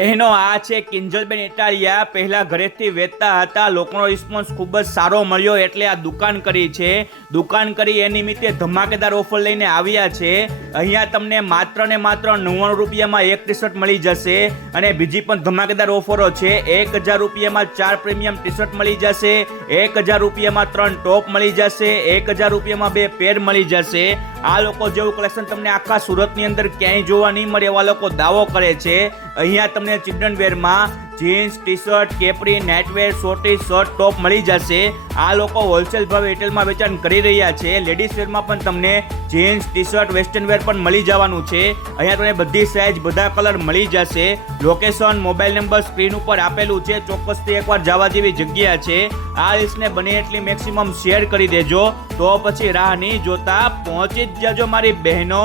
બહેનો આ છે કિંજલબેન ઇટાલિયા પહેલા ઘરેથી વેચતા હતા, લોકોનો રિસ્પોન્સ ખૂબ જ સારો મળ્યો એટલે આ દુકાન કરી છે. દુકાન કરી એ નિમિત્તે ધમાકેદાર ઓફર લઈને આવ્યા છે. અહીંયા તમને માત્ર ને માત્ર 99 રૂપિયામાં એક ટી શર્ટ મળી જશે અને બીજી પણ ધમાકેદાર ઓફરો છે. 1000 રૂપિયામાં 4 પ્રીમિયમ ટી શર્ટ મળી જશે, 1000 રૂપિયામાં 3 ટોપ મળી જશે, 1000 રૂપિયામાં 2 પેર મળી જશે. આ લોકો જેવું કલેક્શન તમને આખા સુરતની અંદર ક્યાંય જોવા નહીં મળે એવા લોકો દાવો કરે છે. અહીંયા તમને ચિલ્ડ્રન વેરમાં jeans, T shirt, capri, nightwear, shorty, shirt, top મળી જશે. આ લોકો હોલસેલ ભાવે રિટેલમાં વેચાણ કરી રહ્યા છે. લેડીઝ વેરમાં પણ તમને jeans, T shirt, western wear પણ મળી જવાનું છે. અહીંયા તમને બધી સાઇઝ, બધા કલર મળી જશે. લોકેશન, મોબાઈલ નંબર સ્ક્રીન ઉપર આપેલું છે. ચોક્કસથી એકવાર જવા જેવી જગ્યા છે. આ લિસ્ટને બને એટલી મેક્સિમમ શેર કરી દેજો, તો પછી રાહ નહીં જોતા પહોંચી જ જજો મારી બહેનો.